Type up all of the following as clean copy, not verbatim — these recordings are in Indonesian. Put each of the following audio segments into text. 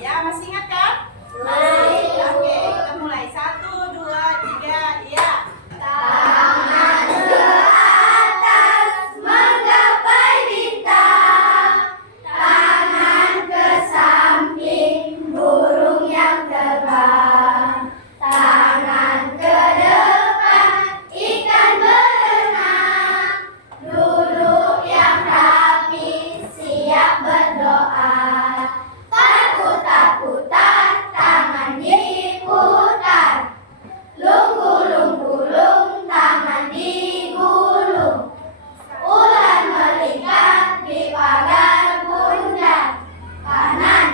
Ya, masih ingat kan? Masih. Oke, kita mulai. 1, 2, 3, ya. Tangan ke atas menggapai bintang, tangan ke samping burung yang terbang, tangan ke depan ikan berenang, duduk yang rapi siap berdoa. Putar-putar tangan diputar, lung-gulung-gulung tangan digulung, ular melingkar di pagar bundar, kanan,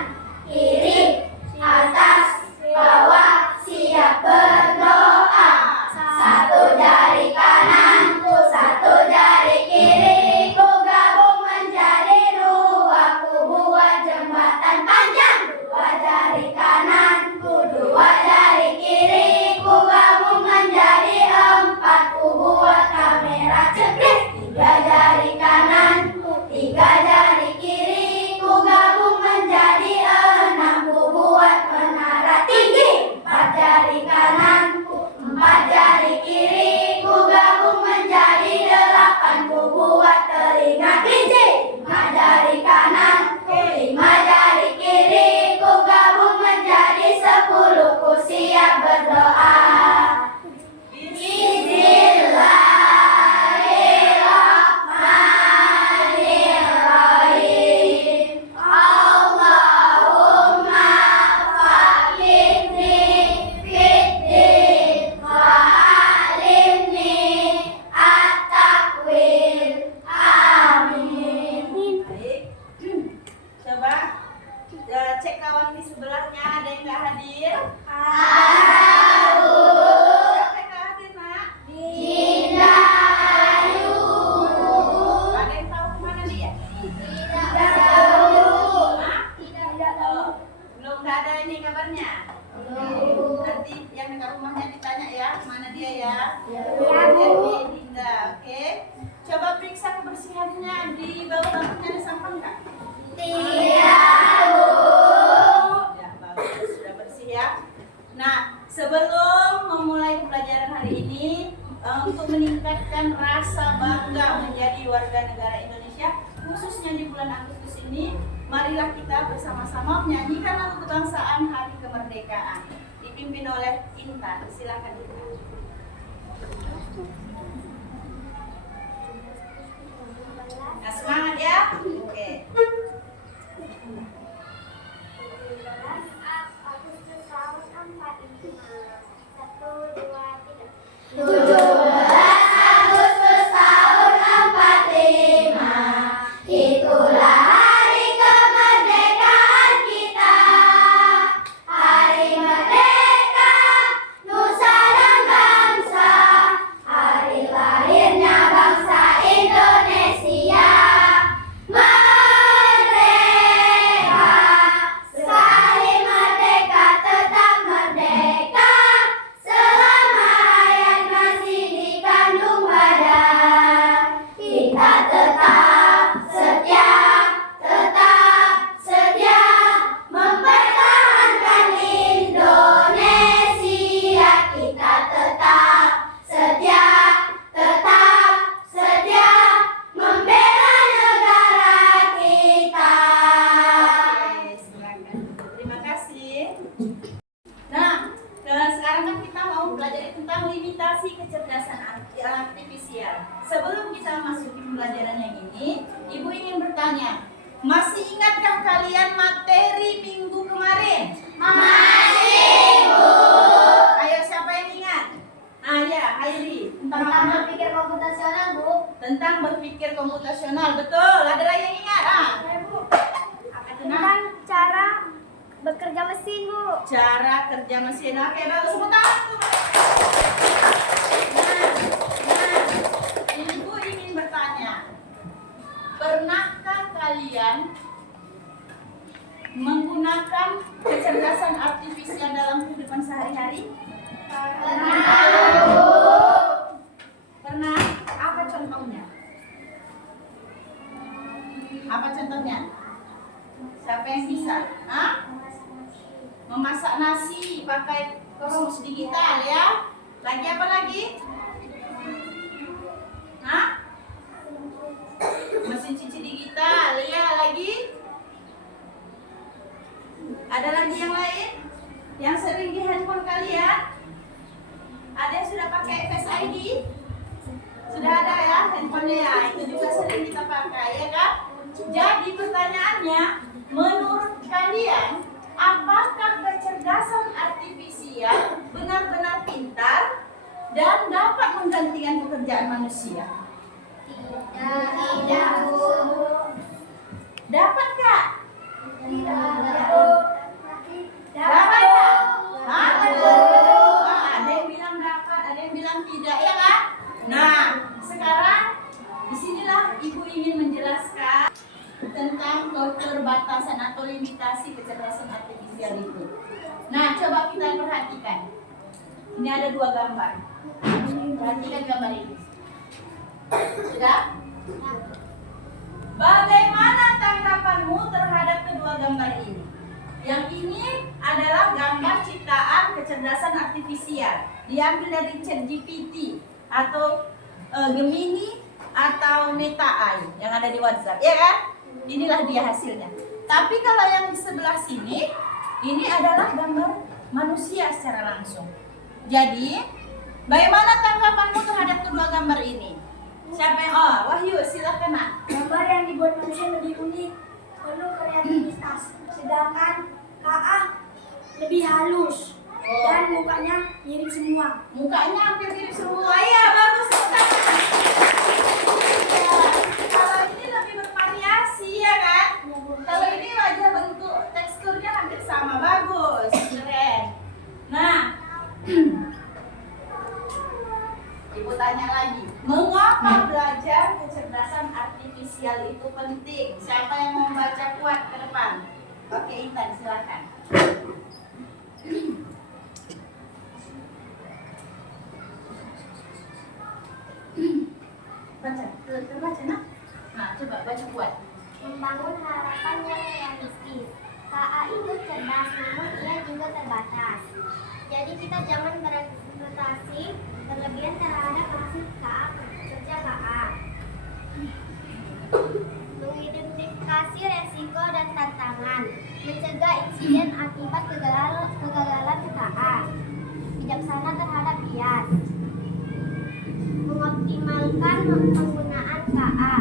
kiri, atas, bawah siap berdoa. Satu jari kananku, satu jari kiriku gabung menjadi dua, ku buat jembatan panjang. Dua jari kananku, dua jari kiriku gabung menjadi empat, ku buat kamera jepret. Tiga jari kananku, tiga jari kiriku gabung menjadi enam, ku buat menara tinggi. Empat jari kananku, empat jari kiriku gabung menjadi delapan, ku buat telinga kelinci. Lima jari kananku, lima jari kiriku gabung menjadi 10, ku siap berdoa. Bismillahirrahmanirrahim. Allahumma faqihni fiddin wa'alimni at-ta'wil. Amin. Baik. Coba cek kawan di sebelahnya, ada yang nggak hadir? Ayu, Siapa yang nggak hadir, Nak? Dinda Ayu, Ada yang tahu kemana dia? tidak tahu, Hah? tidak tahu. Belum ada ini kabarnya. Nanti yang dekat rumahnya ditanya ya, mana dia ya? Erni, Dinda, oke? Coba periksa kebersihannya di bawah bangkunya, ada sampah nggak? Tidak, Bu. Ya, bagus, sudah bersih ya. Nah, sebelum memulai pembelajaran hari ini, untuk meningkatkan rasa bangga menjadi warga negara Indonesia, khususnya di bulan Agustus ini, marilah kita bersama-sama menyanyikan lagu kebangsaan Hari Kemerdekaan, dipimpin oleh Intan. Silakan Intan. Nah, semangat ya. Oke. 17 Agustus tahun 45, itulah hari kemerdekaan kita. Hari merdeka, nusa dan bangsa, hari lahirnya bangsa Indonesia. Merdeka, sekali merdeka tetap merdeka, selama hayat masih dikandung badan. Kita tetap setia mempertahankan Indonesia. Kita tetap setia membela negara kita. Oke, silakan. Terima kasih. Nah, sekarang kan kita mau belajar tentang limitasi kecerdasan artifisial. Sebelum kita masuk ke pembelajaran yang ini, Ibu ingin bertanya, masih ingatkah kalian materi minggu kemarin? Masih, Bu. Ayo, siapa yang ingat? Ya, Hairi. Tentang Tentang apa? berpikir komputasional, Bu. Tentang berpikir komputasional. Betul. Ada lagi yang ingat? Bu. Apa itu, Nak? Tentang cara bekerja mesin, Bu. Cara kerja mesin. Oke, bagus. Tepuk tangan tuh. Nah, Ibu ingin bertanya, pernahkah kalian menggunakan kecerdasan artifisial dalam kehidupan sehari-hari? Pernah, Bu. Pernah? Apa contohnya? Apa contohnya? Siapa yang bisa? Hah? memasak nasi pakai Cosmos digital ya. Lagi apa lagi? Hah? Mesin cuci digital ya, lagi? Ada lagi yang lain? Yang sering di handphone kalian? Ada yang sudah pakai Face ID? Sudah ada ya handphonenya ya, itu juga sering kita pakai ya kan? Jadi pertanyaannya, menurut kalian apakah kecerdasan artifisial benar-benar pintar dan dapat menggantikan pekerjaan manusia? Tidak, Bu. Dapat Kak? Tidak, Bu. Dapat Kak? Hah? Ah, ada yang bilang dapat, ada yang bilang tidak ya kan? Nah, sekarang disinilah Ibu ingin menjelaskan tentang keterbatasan atau limitasi kecerdasan artifisial itu. Nah, coba kita perhatikan. Ini ada dua gambar. Perhatikan gambar ini. Sudah? Bagaimana tanggapanmu terhadap kedua gambar ini? Yang ini adalah gambar ciptaan kecerdasan artifisial. Diambil dari ChatGPT atau Gemini atau Meta AI yang ada di WhatsApp, ya kan? Inilah dia hasilnya. Tapi kalau yang di sebelah sini, ini adalah gambar manusia secara langsung. Jadi, bagaimana tanggapanmu terhadap kedua gambar ini? Siapa yang Wahyu, silakan Nak. Gambar yang dibuat manusia lebih unik, penuh kreativitas, sedangkan KA lebih halus dan mukanya mirip semua. Mukanya hampir mirip semua. Ya, bagus. Kalau ini lebih bervariasi ya kan? Kalau ini wajah bentuk teksturnya hampir sama, bagus, keren. Nah, Ibu tanya lagi, mengapa belajar kecerdasan artifisial itu penting? Siapa yang mau baca kuat ke depan? Oke, Intan silakan. Baca, Nak. Nah, coba baca kuat. Membangun harapan yang realistis. KA itu cerdas, namun ia juga terbatas. Jadi kita jangan berekspektasi berlebihan terhadap hasil KA kerja KA. Mengidentifikasi resiko dan tantangan, mencegah insiden akibat kegagalan KA. Bijaksana terhadap bias. Mengoptimalkan penggunaan KA.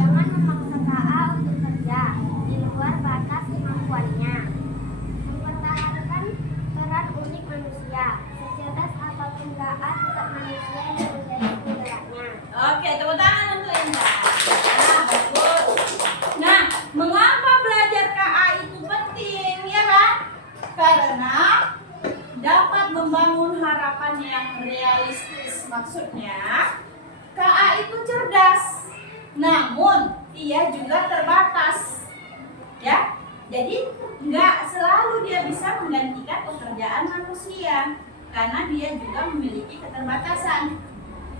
Jangan memaksa KA untuk kerja di luar batas kemampuannya. Mempertahankan peran unik manusia. Secerdas apapun KA, tetap manusia yang menjadi penggeraknya. Oke, tepuk tangan untuk Intan. Nah, bagus. Nah, mengapa belajar KA itu penting, ya kan? Karena dapat membangun harapan yang realistis. Maksudnya, KA itu cerdas, namun ia juga terbatas. Ya, jadi nggak selalu dia bisa menggantikan pekerjaan manusia, karena dia juga memiliki keterbatasan.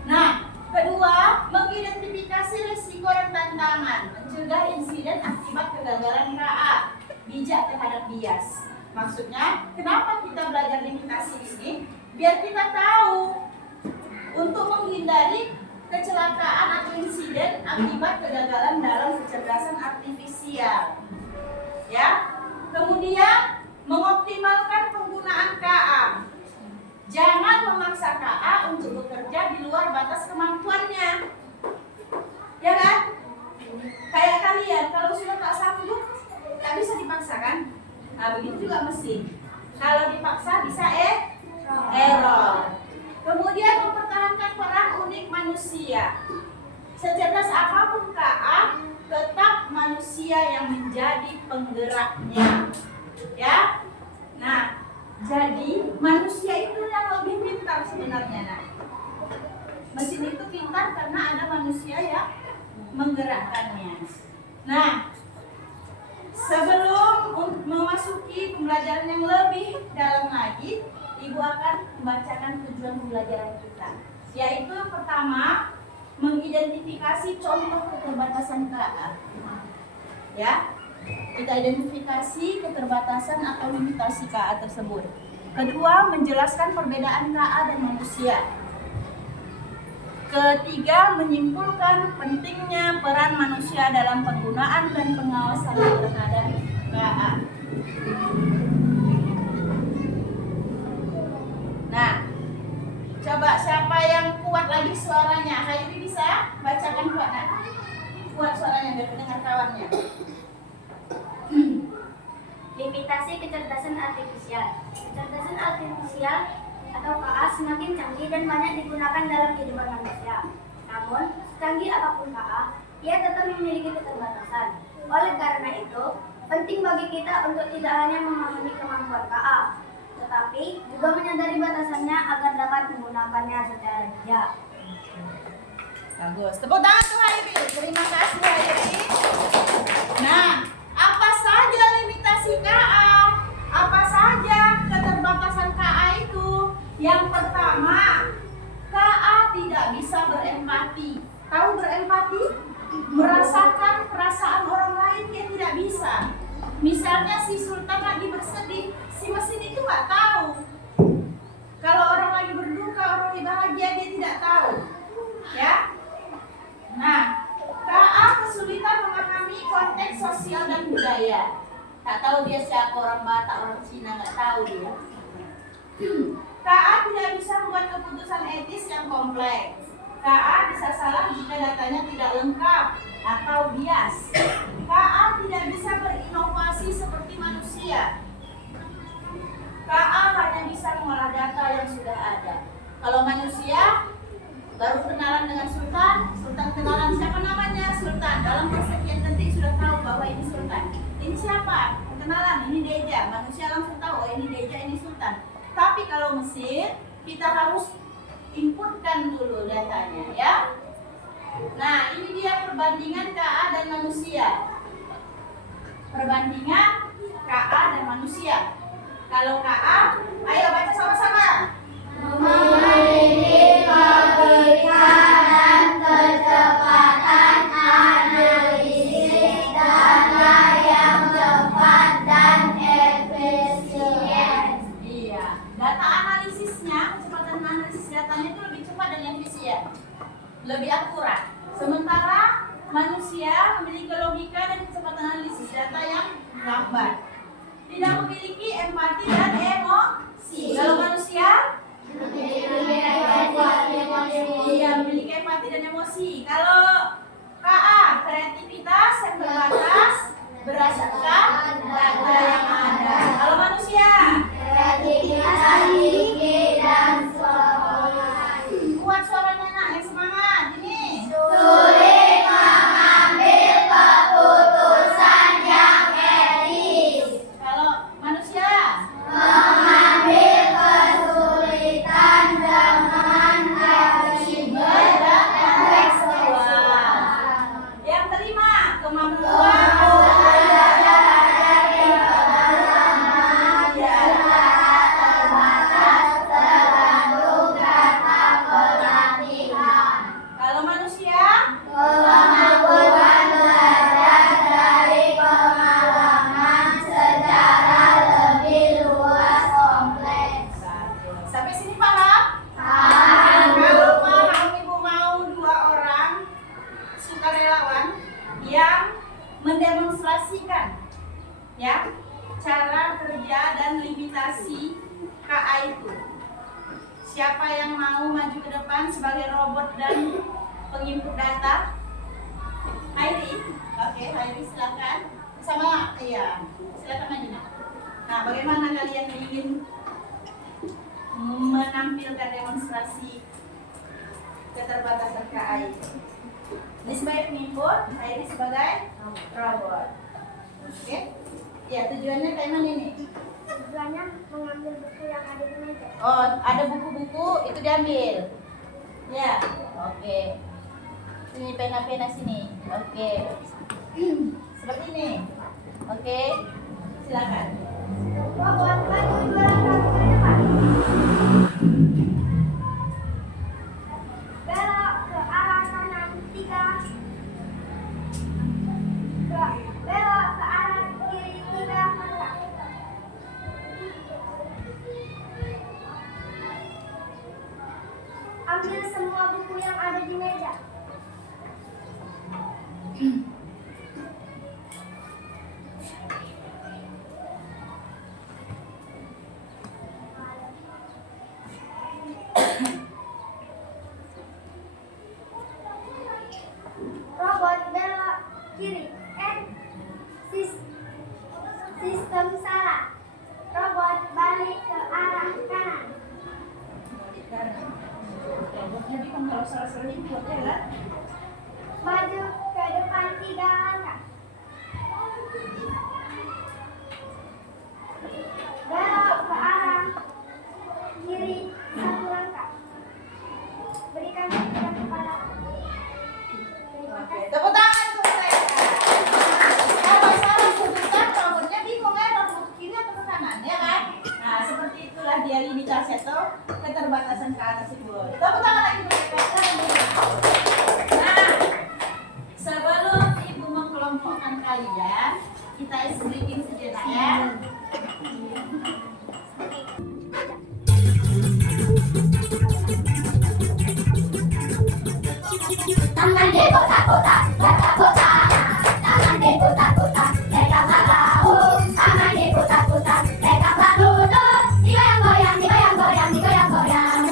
Nah, kedua, mengidentifikasi risiko dan tantangan, mencegah insiden akibat kegagalan KA, bijak terhadap bias. Maksudnya, kenapa kita belajar limitasi ini? Biar kita tahu untuk menghindari kecelakaan atau insiden akibat kegagalan dalam kecerdasan artifisial. Ya. Kemudian, mengoptimalkan penggunaan KA. Jangan memaksa KA untuk bekerja di luar batas kemampuannya. Ya kan? Kayak kalian, kalau sudah tak sanggup, tak bisa dipaksakan. Nah, begitu juga mesin. Kalau dipaksa bisa error. Kemudian mempertahankan peran unik manusia. Secerdas apapun KA, tetap manusia yang menjadi penggeraknya. Ya. Nah, jadi manusia itu yang lebih pintar sebenarnya. Nah, mesin itu pintar karena ada manusia yang menggerakkannya. Nah, sebelum memasuki pembelajaran yang lebih dalam lagi, Ibu akan membacakan tujuan pembelajaran kita. Yaitu pertama, mengidentifikasi contoh keterbatasan KA. Ya. Kita identifikasi keterbatasan atau limitasi KA tersebut. Kedua, menjelaskan perbedaan KA dan manusia. Ketiga, menyimpulkan pentingnya peran manusia dalam penggunaan dan pengawasan terhadap KA. Nah, coba siapa yang kuat lagi suaranya? Hairi bisa bacakan kuat, nah. Kuat suaranya biar mendengar kawannya. Limitasi kecerdasan artifisial. Kecerdasan artifisial atau KA semakin canggih dan banyak digunakan dalam kehidupan manusia. Namun, secanggih apapun KA, ia tetap memiliki keterbatasan. Oleh karena itu, penting bagi kita untuk tidak hanya memahami kemampuan KA, tetapi juga menyadari batasannya agar dapat menggunakannya secara bijak. Bagus. Tepuk tangan tuh Hairi. Terima kasih Hairi. Nah, apa saja limitasi KA? Apa saja keterbatasan KA itu? Yang pertama, KA tidak bisa berempati. Tahu berempati? Merasakan perasaan orang lain dia tidak bisa. Misalnya si Sultan lagi bersedih, si mesin itu nggak tahu. Kalau orang lagi berduka, orang lagi bahagia, dia tidak tahu. Ya? Nah, KA kesulitan memahami konteks sosial dan budaya. Tak tahu dia siapa, orang Batak, orang Cina, nggak tahu dia. KA tidak bisa membuat keputusan etis yang kompleks. KA bisa salah jika datanya tidak lengkap atau bias. KA tidak bisa berinovasi seperti manusia. KA hanya bisa mengolah data yang sudah ada. Kalau manusia baru kenalan dengan Sultan, Sultan kenalan siapa namanya? Sultan. Dalam persekian detik sudah tahu bahwa ini Sultan. Ini siapa? Kenalan, ini Deja. Manusia langsung tahu, oh ini Deja, ini Sultan. Tapi kalau mesin, kita harus inputkan dulu datanya, ya. Nah, ini dia perbandingan KA dan manusia. Perbandingan KA dan manusia. Kalau KA, ayo baca sama-sama. Memiliki keberkahan kecepatan analisis data yang cepat dan efisien. Iya, data analisisnya, kecepatan analisis datanya itu lebih cepat dan efisien, lebih akurat. Sementara manusia memiliki logika dan kecepatan analisis data yang lambat. Tidak memiliki empati dan emosi. Kalau manusia iya, memiliki empati dan emosi. Kalau KA, kreativitas yang terbatas berdasarkan data yang ada. Kalau manusia, Kreativitas tinggi dan spontan. kuat suaranya nak, yang semangat. Ini Sulit mengambil keputusan yang etis. kalau manusia, Mengambil kesulitan dengan fleksibel dan tekstual. yang kelima, kemampuan tergantung data pelatihan. kalau manusia, Kemampuan belajar dari pengalaman secara lebih luas kompleks. sampai sini paham? Paham. Kalau paham, ibu mau 2 orang sukarelawan yang mendemonstrasikan ya cara kerja dan limitasi KA itu. Siapa yang mau maju ke depan sebagai robot dan penginput data? Hairi, oke, Hairi silakan. Sama, iya, silakan maju. Nah, bagaimana kalian ingin menampilkan demonstrasi keterbatasan KA itu? Ini sebagai penginput, Hairi sebagai robot. Oke? Ya, tujuannya kayak mana ini? Tujuannya mengambil buku yang ada di meja. Oh, ada buku-buku itu diambil. Ya, oke. Sini pena-pena sini. Oke. Seperti ini. Oke. Silakan. Buat maju 2 langkah ke depan. Belok ke arah kanan 3. Belok ke arah Jadi kalau salah-salah ini buat jalan. Maju ke depan 3 langkah. Belok ke arah kiri 1 langkah. Berikan pikiran kepada. Oke, tepuk tangan untuk saya. Kalau salah sebentar, rambutnya bingung ya, rambut kiri atau ke kanan, ya kan? Nah, seperti itulah dia limitasi atau keterbatasan ke atas tersebut. Tepuk tangan lagi untuk saya. Nah, sebelum ibu mengkelompokkan kalian, kita sedikit sejenak ya. Tangan diputar-putar, putar-putar. Tangan diputar-putar, pegang bahu. Tangan diputar-putar, pegang bahu. Digoyang-goyang, digoyang-goyang, digoyang-goyang.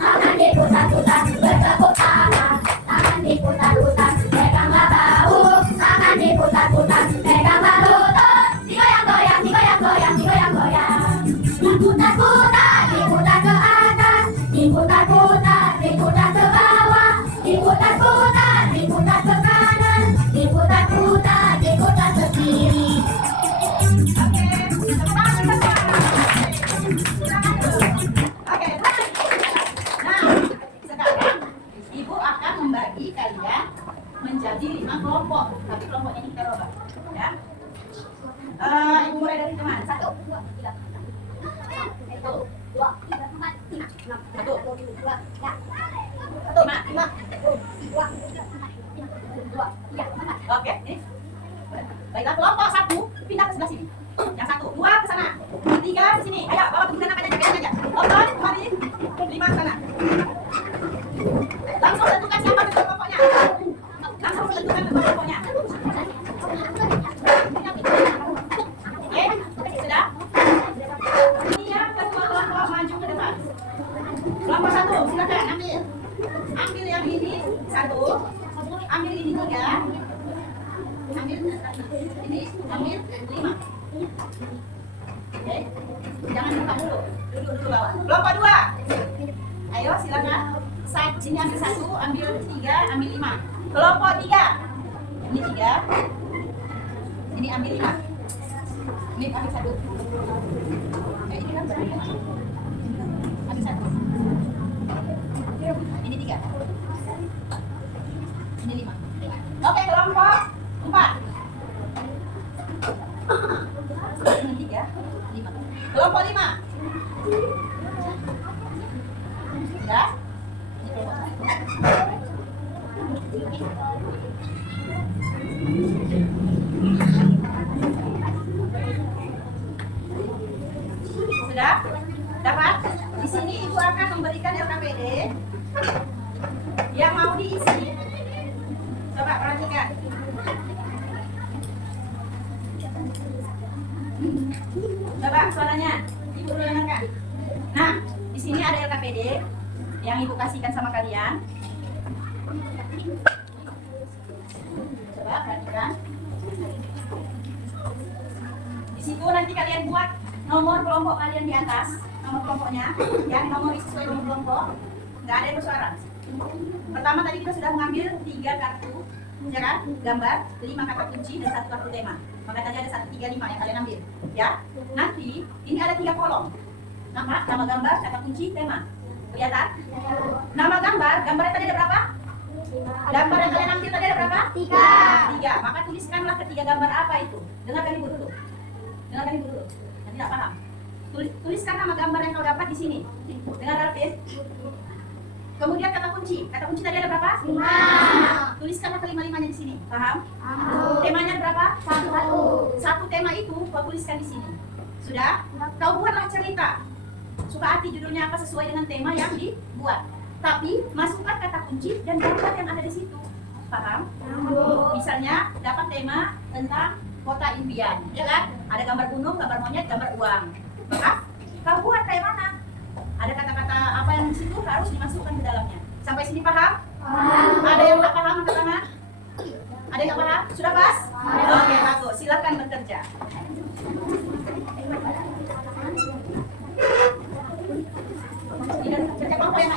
Tangan diputar-putar, bertepuk tangan. Tangan diputar-putar, pegang bahu. Tangan diputar-putar, pegang bahu. Digoyang-goyang, digoyang-goyang, digoyang-goyang. Diputar-putar, diputar ke atas. Diputar-putar, diputar ke bawah. Diputar-putar, diputar ke kanan. Diputar-putar, diputar ke kiri. Oke, nah sekarang ibu akan membagi kalian menjadi 5 kelompok. Tapi kelompok ini kita rubah, ya. Ibu mulai dari teman 1, 2, 3, 1, 2, 3, 4, 5, 6, 1, 2, 3, 5, 2, 3, 4. Oke, ini. Baiklah, kelompok 1 pindah ke sebelah sini. Yang 1, 2 ke sana. 3 ke sini. Ayo, bawa ke sana aja, pegang aja. Oke, kembali. 5 ke sana. Langsung tentukan siapa ketua kelompoknya. Langsung tentukan ketua kelompoknya. Oke, sudah? Ini yang ketua kelompok maju ke depan. Kelompok 1, silakan ambil. Ambil yang ini 1. Ambil ini 3. Ambil ini, ambil 5. Oke, jangan lupa dulu. Duduk dulu bawah. Kelompok 2. Ayo silakan. Sini ambil 1, ambil 3, ambil 5. Kelompok 3. Ini 3. Ini ambil 5. Ini ambil 1. Ini kan berapa? Ambil 1. Ini 3. Ini 5. Oke, kelompok 4. Ini 3, 5. Kelompok 5. Sudah? Ini kelompok 1. Sudah? Dapat? Di sini ibu akan memberikan LKPD yang mau diisi. Coba perhatikan. Coba suaranya, ibu dulu dengarkan. Nah, di sini ada LKPD yang ibu kasihkan sama kalian. Coba perhatikan. Di situ nanti kalian buat nomor kelompok kalian di atas, nomor kelompoknya, yang nomor sesuai nomor kelompok. Nggak ada yang bersuara. Pertama tadi kita sudah mengambil 3 kartu, ya kan? Gambar, 5 kata kunci dan 1 kartu tema. Maka tadi ada 1, 3, 5 yang kalian ambil, ya. Nanti ini ada 3 kolom. Nama gambar, kata kunci, tema. Kelihatan? Nama gambar, gambarnya tadi ada berapa? Gambar yang kalian ambil tadi ada berapa? 3. Maka tuliskanlah ketiga gambar apa itu. Dengarkan ibu dulu. Dengarkan ibu dulu. Nanti tidak paham. Tuliskan nama gambar yang kau dapat di sini. Dengar Alvin. Kemudian kata kunci tadi ada berapa? 5. Tuliskanlah kelima-limanya di sini. Paham? Temanya berapa? 1. 1 tema itu kau tuliskan di sini. Sudah? Kau buatlah cerita. Suka hati judulnya apa sesuai dengan tema yang dibuat. Tapi masukkan kata kunci dan gambar yang ada di situ. Paham? Misalnya dapat tema tentang kota impian, ya kan? Ada gambar gunung, gambar monyet, gambar uang. Maka kau buat kayak mana? Ada kata-kata apa yang di situ harus dimasukkan ke dalamnya. Sampai sini paham? Ada yang tak paham angkat tangan? Ada yang tak paham? Sudah pas? Oke, bagus. Silakan bekerja. Ini kerja kelompok yang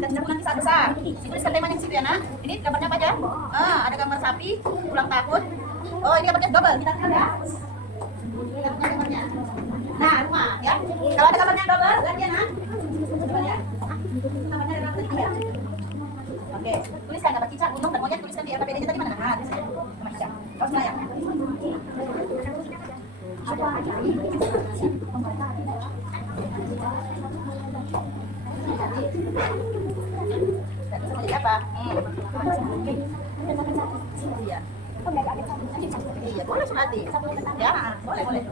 cita-cita nanti saat besar. Tuliskan temanya di situ ya, Nak. Ini gambarnya apa aja? Ada gambar sapi, ulang tahun. Oh, ini gambarnya double. Kita lihat ya. Kita lihat gambarnya. Nah, rumah ya. Kalau ada gambarnya double, gantian, Nak. Coba ya. Namanya ada gambar tiga. Oke, tuliskan gambar cicak, gunung, dan monyet. Tuliskan di RKPD-nya tadi mana? Nah, tuliskan gambar cicak. Terus ya. Jadi apa? Iya. Iya, boleh nanti. Ya, boleh, boleh.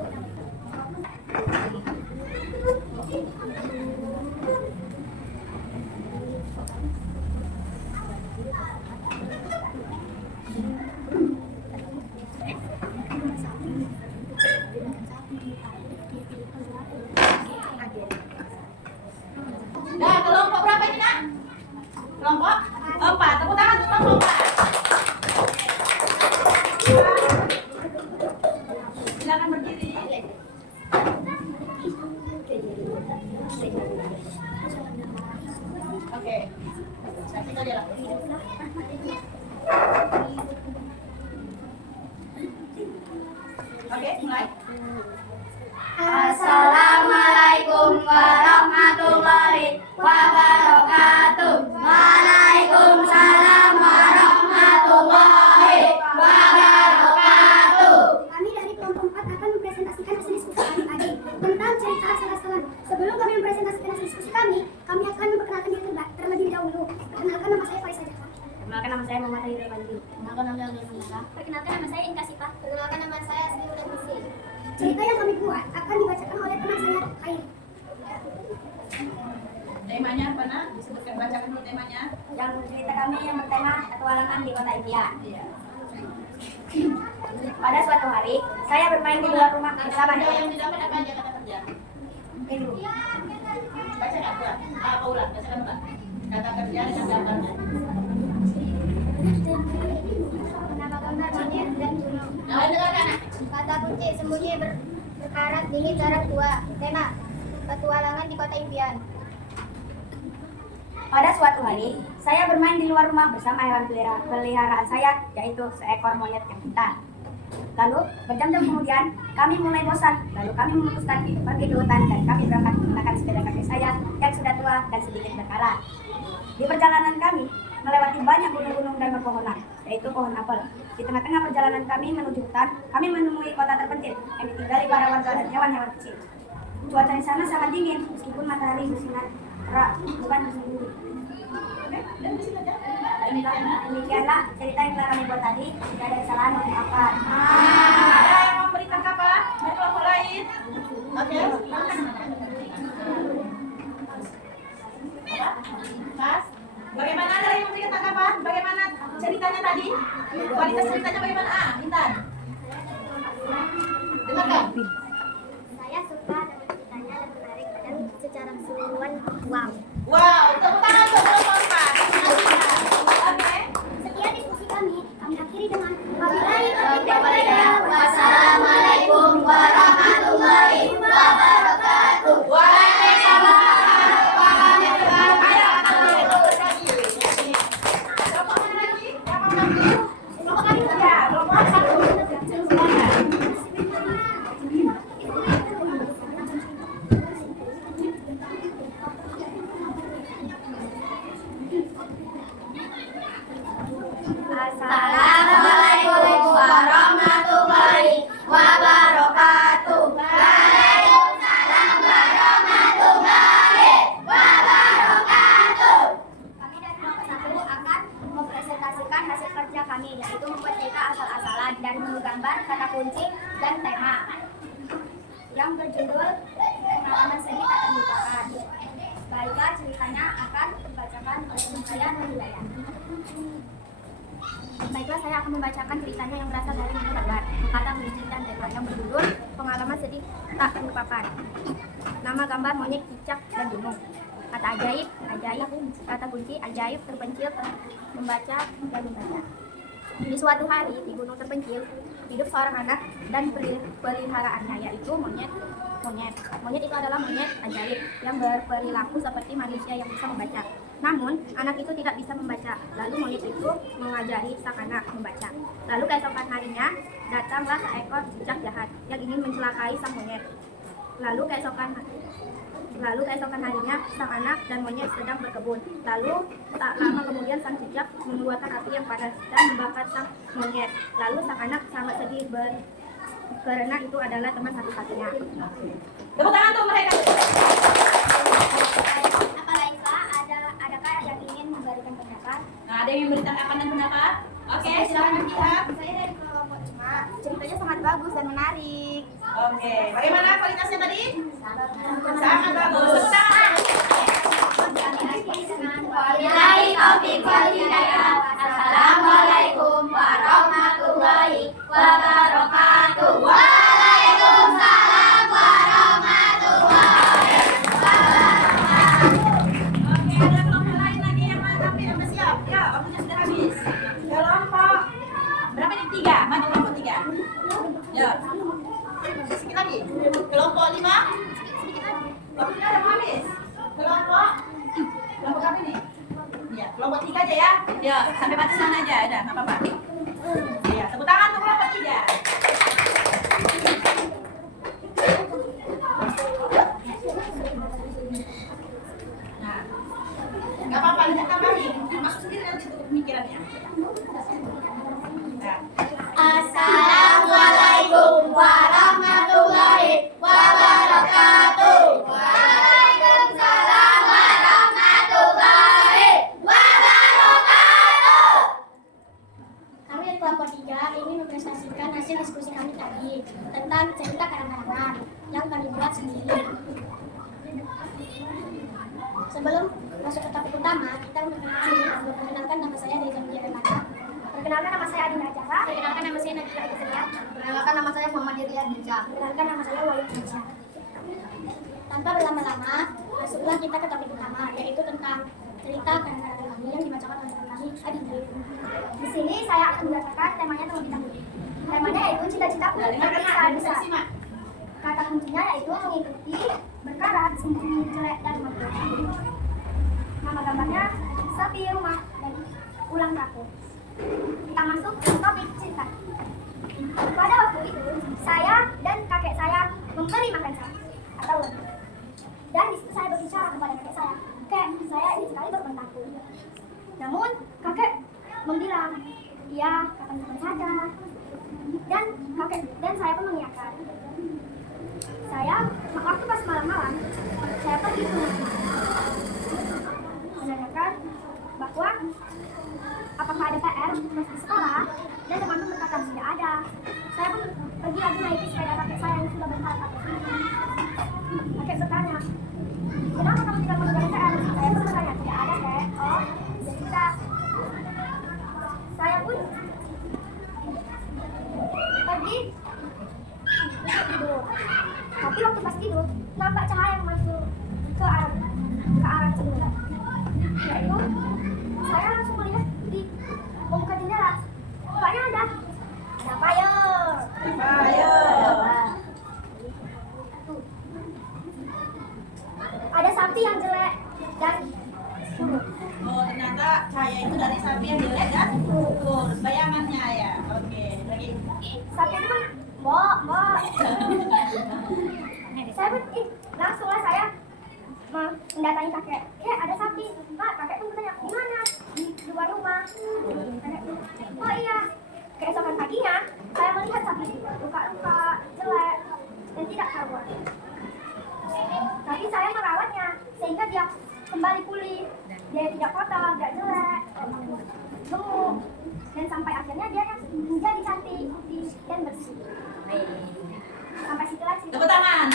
Nah, kelompok berapa ini, Nak? Kelompok 4. Tepuk tangan untuk kelompok 4. Silakan berdiri. Oke. Kasih kali ya. Oke, mulai. Assalamualaikum warahmatullahi wabarakatuh. Waalaikumsalam warahmatullahi wabarakatuh. Kami dari kelompok 4 akan mempresentasikan hasil diskusi adik-adik tentang cerita asal-asalan. Sebelum kami mempresentasikan hasil diskusi kami akan memperkenalkan diri terlebih dahulu. Perkenalkan, nama saya Faisal Jafar. Perkenalkan, nama saya Muhammad Tahir Rewandi. Perkenalkan, nama saya Nurul. Perkenalkan, nama saya Inka Sifah. Perkenalkan, nama saya Sri Wulandisi. Cerita yang kami buat akan dibacakan oleh teman saya, Khairi. Temanya apa, Nak? Disebutkan, bacakan dulu temanya. Yang cerita kami yang bertema petualangan di kota impian. Iya. Pada suatu hari, saya bermain di luar rumah bersama Kerja dengan yang didapat apa aja kata kerja? Indro. Baca nggak? Apa ulang? Bacakan ulang. Kata kerja dengan gambarnya. Nama gambar monyet dan gunung. Nah, dengarkan, Nak. Kata kunci sembunyi berkarat dingin jarak 2. Tema petualangan di kota impian. Pada suatu hari, saya bermain di luar rumah bersama hewan peliharaan saya, yaitu seekor monyet yang pintar. Lalu, berjam-jam kemudian, kami mulai bosan. Lalu kami memutuskan pergi ke hutan dan kami berangkat menggunakan sepeda kaki saya yang sudah tua dan sedikit berkarat. Di perjalanan kami, melewati banyak gunung-gunung dan pepohonan, yaitu pohon apel. Di tengah-tengah perjalanan kami menuju hutan, kami menemui kota terpencil yang ditinggali para warga dan hewan-hewan kecil. Cuaca di sana sangat dingin, meskipun matahari bersinar terang, bukan bersembunyi. Demikianlah cerita yang telah kami buat tadi. Tidak ada kesalahan, mohon maafkan. Ada yang mau beri tanggapan dari kelompok lain? Oke. Mas, bagaimana ada yang memberikan tanggapan? Bagaimana ceritanya tadi? Kualitas ceritanya bagaimana? Intan. Dengarkan. Saya suka dengan ceritanya dan menarik dan secara keseluruhan wow. Wow, tepuk tangan untuk kelompok 4. Oke. Sekian diskusi kami akhiri dengan wassalamualaikum warahmatullahi wabarakatuh. Waalaikumsalam warahmatullahi wabarakatuh. Kelompok mana lagi? Kelompok lagi? Kelompok lagi? Ya, kelompok 1. Assalamualaikum warahmatullahi wabarakatuh. Waalaikumsalam warahmatullahi wabarakatuh. Kami dari kelompok 1 akan mempresentasikan hasil kerja kami, yaitu membuat cerita asal-asalan dari menu gambar, kata kunci, dan tema yang berjudul Pengalaman Sedih Tak Terlupakan. Baiklah, ceritanya akan dibacakan oleh saya Nurul. Baiklah, saya akan membacakan ceritanya yang berasal dari menu gambar, kata kunci, dan tema yang berjudul Pengalaman Sedih Tak Terlupakan. Nama gambar monyet, cicak, dan gunung. Kata ajaib, ajaib. Kata kunci, ajaib, terpencil, membaca, dan membaca. Di suatu hari, di gunung terpencil, hidup seorang anak dan peliharaannya, yaitu monyet. Monyet itu adalah monyet ajaib yang berperilaku seperti manusia yang bisa membaca. Namun, anak itu tidak bisa membaca. Lalu monyet itu mengajari sang anak membaca. Lalu keesokan harinya, datanglah seekor cicak jahat yang ingin mencelakai sang monyet. Lalu keesokan harinya, sang anak dan monyet sedang berkebun. Lalu, tak lama kemudian sang cicak mengeluarkan api yang panas dan membakar sang monyet. Lalu sang anak sangat sedih karena itu adalah teman satu-satunya. Tepuk tangan untuk mereka. Apalagi adakah yang ingin memberikan pendapat? Nah, ada yang memberikan dan pendapat? Oke, silakan lihat. Saya dari kelompok cuma ceritanya sangat bagus dan menarik. Oke, bagaimana kualitasnya tadi? Sangat bagus. Tepuk tangan. Wabillahi taufiq wal hidayah. Assalamualaikum warahmatullahi wabarakatuh. Waalaikumsalam warahmatullahi wabarakatuh. Oke, ada kelompok lain lagi yang mau tampil yang siap? Ya, waktunya sudah habis. Kelompok berapa nih? 3. Maju kelompok 3. Ya. Sedikit lagi. Kelompok 5. Waktunya udah mau habis. Kelompok apa ini? Ya, kelompok 3 aja ya. Ya, sampai batas sana aja, udah, nggak apa-apa. Ya, tepuk tangan untuk kelompok 3. Nah, nggak apa-apa, lihat tambahin. Masuk sendiri nanti untuk pemikirannya. Nah. Assalamualaikum warahmatullahi wabarakatuh. Waalaikumsalam warahmatullahi wabarakatuh. Kami dari kelompok 3 ingin mempresentasikan hasil diskusi kami tadi tentang cerita karangan yang kami buat sendiri. Sebelum masuk ke topik utama, kita memperkenalkan nama saya dari Zambia Renata. Perkenalkan nama saya Adinda Jara. Perkenalkan nama saya Nabila Aditya. Perkenalkan nama saya Muhammad Yirya Dinja. Perkenalkan nama saya Wayu Dinja. Tanpa berlama-lama, masuklah kita ke topik utama, yaitu tentang cerita karangan kami yang dibacakan oleh kami Adinda. Di sini saya akan membacakan temanya terlebih dahulu. Temanya yaitu cita-citaku nanti saat besar. Kata kuncinya yaitu mengikuti, berkarat, sembunyi, jelek, dan makhluk. Nama gambarnya sapi rumah dan ulang tahun. Kita masuk ke topik cerita. Pada waktu itu, saya dan kakek saya memberi makan sapi atau lembu. Dan di situ saya berbicara kepada kakek saya, "Kek, saya ingin sekali berulang tahun." Namun kakek membilang, "Iya, kapan-kapan saja." Dan saya pun mengiyakan. Waktu pas malam-malam, saya pergi ke rumah menanyakan bahwa apakah ada PR masih di sekolah, dan teman-teman berkata tidak ada. Saya pun pergi lagi naiki sepeda kakek saya yang sudah bersalah. Kakek bertanya, "Kenapa kamu tidak mengerjakan PR?" Saya pun bertanya, "Tidak ada, Kek." "Oh, ya sudah." Saya pun pergi tidur. Tapi waktu pas tidur, nampak cahaya yang masuk ke arah tidur. Yaitu, saya langsung melihat membuka jendela. Rupanya ada fire. Ada sapi yang jelek dan buruk. Oh, ternyata cahaya itu dari sapi yang jelek dan kurus. Bayangannya ya. Oke, lagi. Sapi itu kan, Mbok. Saya pun langsunglah saya mendatangi kakek. "Kek, ada sapi." "Pak," kakek pun bertanya, "di mana?" "Di luar rumah." Kakek, "Oh iya." Keesokan paginya, saya melihat sapi itu luka-luka, jelek, dan tidak karuan. Tapi saya merawatnya sehingga dia kembali pulih. Dia tidak kotor, tidak jelek, gemuk, dan sampai akhirnya dia menjadi cantik, putih, dan bersih. Sampai situ aja. Tepuk tangan.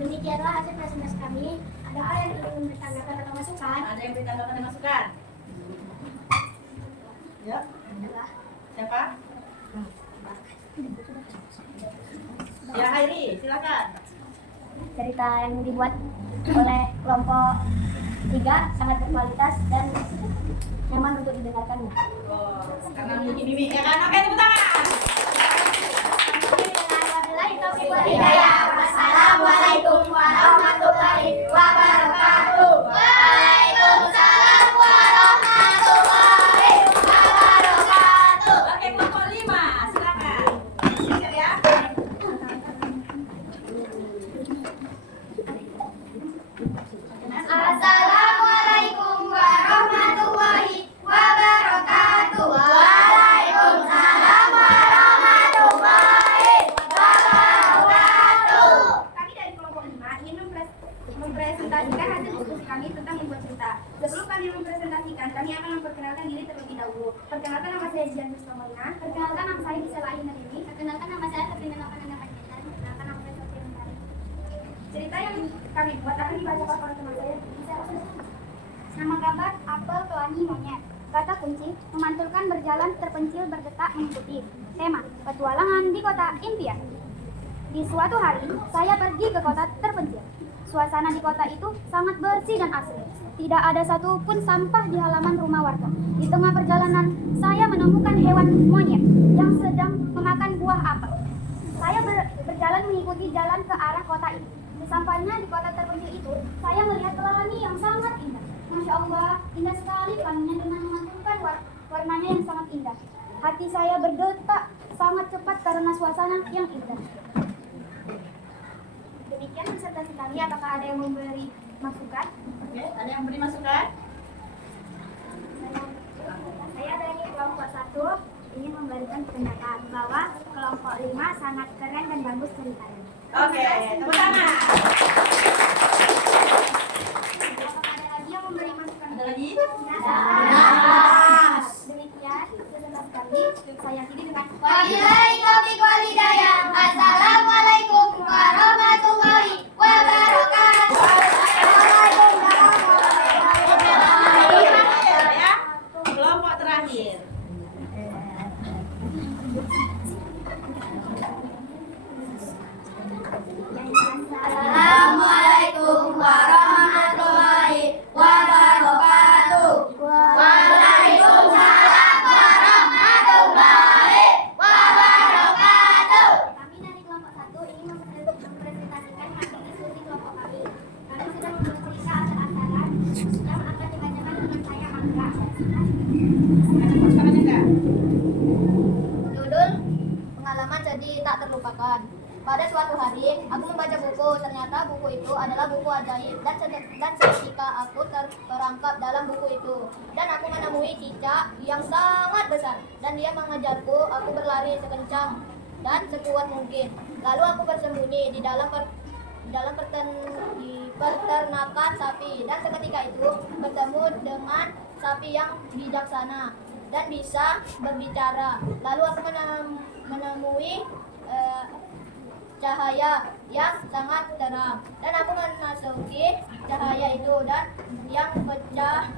Demikianlah hasil presentasi kami. Adakah yang ingin bertanggapan atau masukan? Ada yang bertanggapan dan masukan? Ya. Siapa? Ya, Hairi, silakan. Cerita yang dibuat oleh kelompok 3 sangat berkualitas dan nyaman untuk didengarkannya. Oh, karena memiliki mimik ya kan? Oke, tepuk tangan. Wassalamualaikum warahmatullahi 5. Silakan. Siap ya. Assalamualaikum warahmatullahi wabarakatuh. Waalaikumsalam warahmatullahi wabarakatuh. Kami dari kelompok 5 ingin mempresentasikan hasil diskusi kami tentang membuat cerita. Sebelum kami mempresentasikan, kami akan memperkenalkan diri terlebih dahulu. Perkenalkan, nama saya Jian Mustamoina. Perkenalkan, nama saya Biselahi Nadini. Perkenalkan, nama saya Sabrina Novananda Panjaitan. Perkenalkan, nama saya Sofia Mentari. Cerita yang kami buat akan dibacakan oleh teman saya. Nama gambar apel, pelangi, monyet. Kata kunci, memantulkan, berjalan, terpencil, berdetak, mengikuti. Tema, petualangan di kota impian. Di suatu hari, saya pergi ke kota terpencil. Suasana di kota itu sangat bersih dan asri. Tidak ada satupun sampah di halaman rumah warga. Di tengah perjalanan, saya menemukan hewan monyet yang sedang memakan buah apel. Saya berjalan mengikuti jalan ke arah kota itu. Sesampainya di kota terpencil itu, saya melihat pelangi yang sangat indah. Masya Allah, indah sekali pelanginya dengan memantulkan warnanya yang sangat indah. Hati saya berdetak sangat cepat karena suasana yang indah. Demikian presentasi kami. Apakah ada yang memberi masukan? Oke, ada yang beri masukan? Saya dari kelompok 1 ingin memberikan pendapat bahwa kelompok 5 sangat keren dan bagus ceritanya. Oke, tepuk tangan. Apakah ada lagi yang memberi masukan? Ada lagi? Demikian presentasi kami. Saya akhiri dengan Wabillahi taufiq wal hidayah. Assalamualaikum warahmatullahi wabarakatuh. Ya, kelompok terakhir. Assalamualaikum warahmatullahi wabarakatuh. Waalaikumsalam warahmatullahi wabarakatuh. Kami dari kelompok 1 ingin mempresentasikan hasil diskusi kelompok kami. Kami sudah membuat cerita asal-asalan yang akan dibacakan dengan saya Angga. Ada masukannya enggak? Judul pengalaman sedih tak terlupakan. Pada suatu hari, aku membaca buku. Ternyata buku itu adalah buku ajaib dan seketika aku terperangkap dalam buku itu. Dan aku menemui cicak yang sangat besar dan dia mengejarku. Aku berlari sekencang dan sekuat mungkin. Lalu aku bersembunyi di dalam peternakan sapi dan seketika itu bertemu dengan sapi yang bijaksana dan bisa berbicara. Lalu aku menemui cahaya yang sangat terang dan aku memasuki cahaya itu dan yang pecah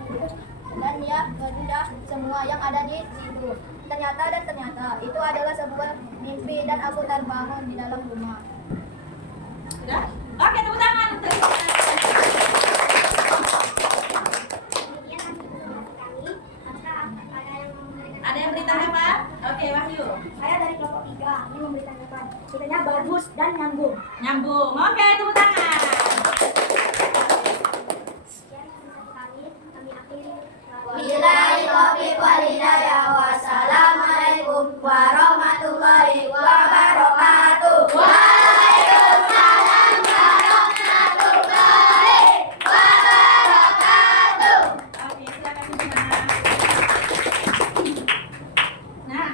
semua yang ada di situ. Ternyata itu adalah sebuah mimpi dan aku terbangun di dalam rumah. Sudah? Oke, tepuk tangan. Demikian hasil presentasi kami. Apakah ada yang memberikan Ada yang beri tanggapan? Oke, Wahyu. Saya dari kelompok 3 ingin memberi tanggapan. Ceritanya bagus dan nyambung. Nyambung. Oke, tepuk tangan. Sekian presentasi kami. Kami akhiri. Wabillahi taufiq wal hidayah. Wassalamualaikum warahmatullahi wabarakatuh. Waalaikumsalam warahmatullahi wabarakatuh. Oke, silakan semua. Nah,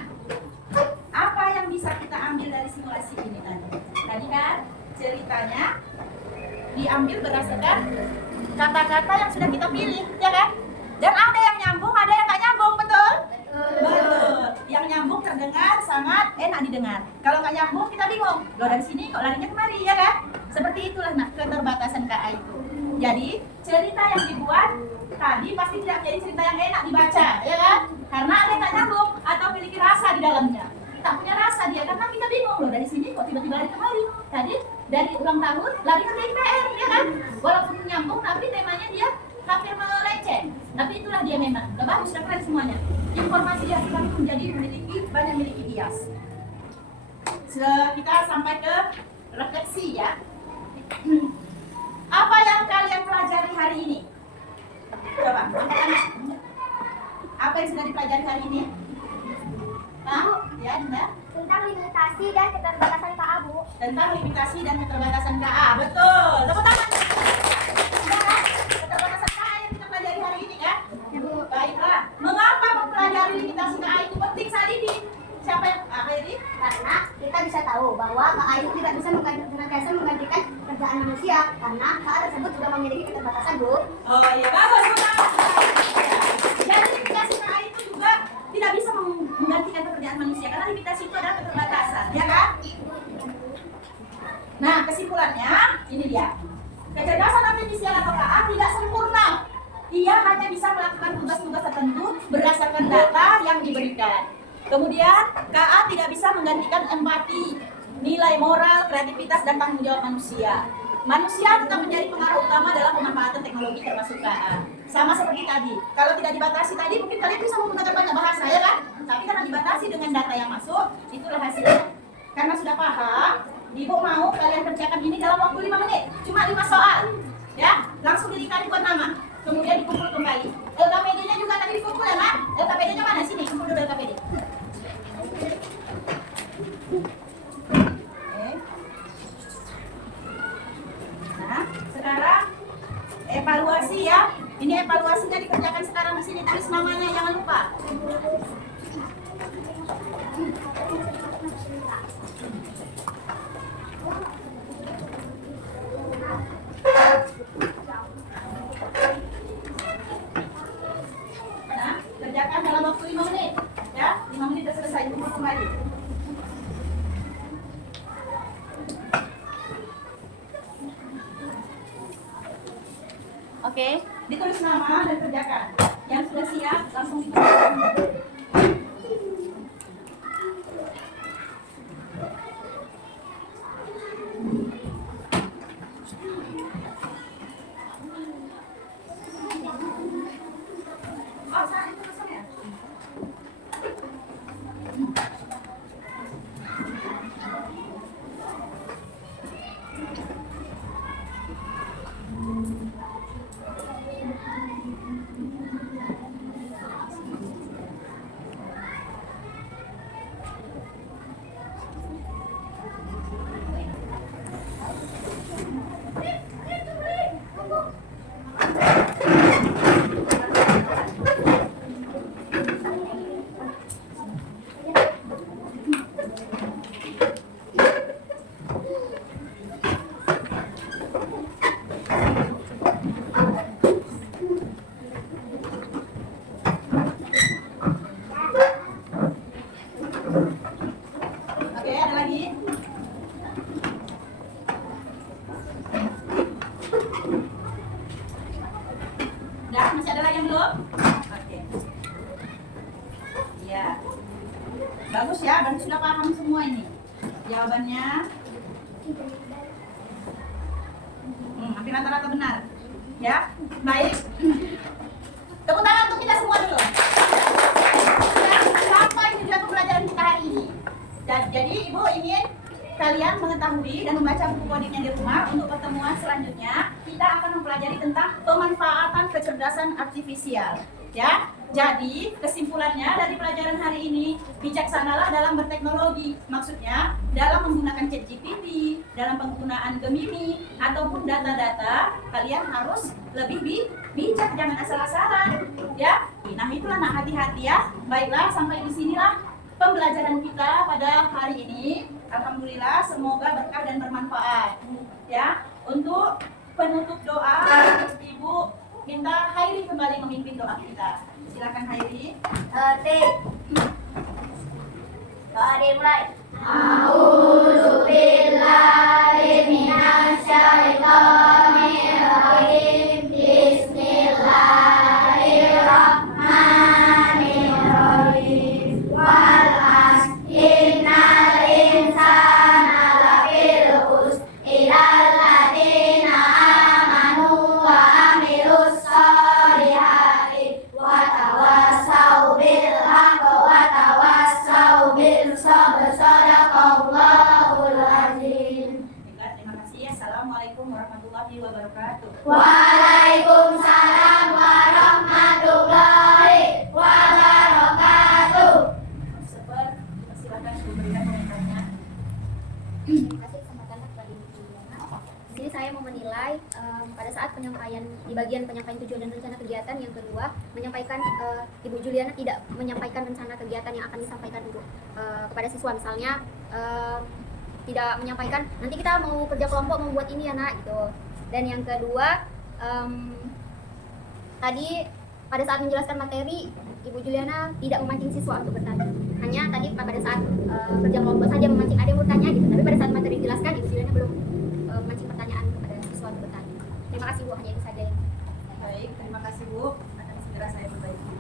apa yang bisa kita ambil dari simulasi ini tadi? Tadi kan ceritanya diambil berdasarkan kata-kata yang sudah kita pilih, ya kan? Dan ada yang nyambung, ada yang nggak nyambung, betul? Betul. Yang nyambung terdengar sangat enak didengar. Kalau nggak nyambung kita bingung. Loh, dari sini kok larinya kemari, ya kan? Seperti itulah nah keterbatasan KA itu. Jadi cerita yang dibuat tadi pasti tidak menjadi cerita yang enak dibaca, ya kan? Karena ada yang nggak nyambung atau memiliki rasa di dalamnya. Tak punya rasa dia karena kita bingung loh, dari sini kok tiba-tiba lari kemari. Tadi dari ulang tahun lari ke DPR, ya kan? Walaupun nyambung tapi temanya dia hampir melenceng. Tapi itulah dia memang. Udah bagus, udah keren semuanya. Informasi yang kami menjadi memiliki bias. Kita sampai ke refleksi ya. Apa yang kalian pelajari hari ini? Coba, angkat tangan. Apa yang sudah dipelajari hari ini? Hah? Ya, Dinda. Tentang limitasi dan keterbatasan KA, Bu. Tentang limitasi dan keterbatasan KA. Betul. Tepuk tangan. Sudah kan? Keterbatasan KA yang kita pelajari hari ini kan? Ya, Bu. Baiklah. Mengapa mempelajari limitasi KA itu penting saat ini? Siapa yang Heidi? Karena kita bisa tahu bahwa KA itu tidak bisa menggantikan kerjaan manusia karena KA tersebut sudah memiliki keterbatasan, Bu. Oh iya, bagus. Jadi limitasi KA itu juga tidak bisa menggantikan pekerjaan manusia karena limitasi itu adalah keterbatasan, ya kan? Nah, kesimpulannya ini dia. Kecerdasan artifisial atau KA tidak sempurna. Ia hanya bisa melakukan tugas-tugas tertentu berdasarkan data yang diberikan. Kemudian, KA tidak bisa menggantikan empati, nilai moral, kreativitas, dan tanggung jawab manusia. Manusia tetap menjadi pengaruh utama dalam pemanfaatan teknologi termasuk KA. Sama seperti tadi, kalau tidak dibatasi tadi mungkin kalian bisa menggunakan banyak bahasa, ya kan? Tapi karena dibatasi dengan data yang masuk, itulah hasilnya. Karena sudah paham, Ibu mau kalian kerjakan ini dalam waktu 5 menit. Cuma 5 soal. Ya, langsung dikali buat nama. Kemudian dikumpul kembali. LKPD-nya juga tadi dikumpul ya, Mak? LKPD-nya mana? Sini, kumpul dulu LKPD. Nah, sekarang evaluasi ya. Ini evaluasinya dikerjakan sekarang di sini. Tulis namanya, jangan lupa. Nah, kerjakan dalam waktu 5 menit. Ya, 5 menit sudah selesai. Kumpul kembali. Oke, ditulis nama dan kerjakan. Yang sudah siap langsung ditulis. Oh, saya itu pesan ya? Oke, ada lagi? Udah, masih ada lagi yang belum? Oke. Iya. Bagus ya, berarti sudah paham semua ini. Jawabannya hampir rata-rata benar. Ya, baik. Tepuk tangan untuk kita semua dulu. Sampai tujuan pembelajaran kita hari ini. Jadi Ibu ingin kalian mengetahui dan membaca buku codingnya di rumah. Untuk pertemuan selanjutnya kita akan mempelajari tentang pemanfaatan kecerdasan artifisial. Ya, jadi kesimpulannya dari pelajaran hari ini, bijaksanalah dalam berteknologi. Maksudnya dalam menggunakan ChatGPT, dalam penggunaan Gemini ataupun data-data, kalian harus lebih bijak, jangan asal-asalan. Ya, nah itulah, nah hati-hati ya. Baiklah, sampai di sinilah pembelajaran kita pada hari ini. Alhamdulillah, semoga berkah dan bermanfaat. Ya, untuk penutup doa, Ibu minta Hairi kembali memimpin doa kita. Silakan Hairi. Doa dimulai. Baiklah, terima kasih. Assalamualaikum warahmatullahi wabarakatuh. Waalaikumsalam warahmatullahi wabarakatuh. Seperti Ibu berikan komentarnya. Terima kasih kesempatan kepada Ibu Juliana. Di sini saya mau menilai pada saat penyampaian di bagian penyampaian tujuan dan rencana kegiatan yang kedua menyampaikan Ibu Juliana tidak menyampaikan rencana kegiatan yang akan disampaikan untuk kepada siswa, misalnya tidak menyampaikan nanti kita mau kerja kelompok mau buat ini ya nak gitu. Dan yang kedua tadi pada saat menjelaskan materi Ibu Juliana tidak memancing siswa untuk bertanya. Hanya tadi pada saat kerja kelompok saja memancing ada yang bertanya gitu. Tapi pada saat materi dijelaskan Ibu Juliana belum memancing pertanyaan kepada siswa untuk bertanya. Terima kasih Bu, hanya itu saja. Baik, terima kasih Bu. Akan segera saya perbaiki.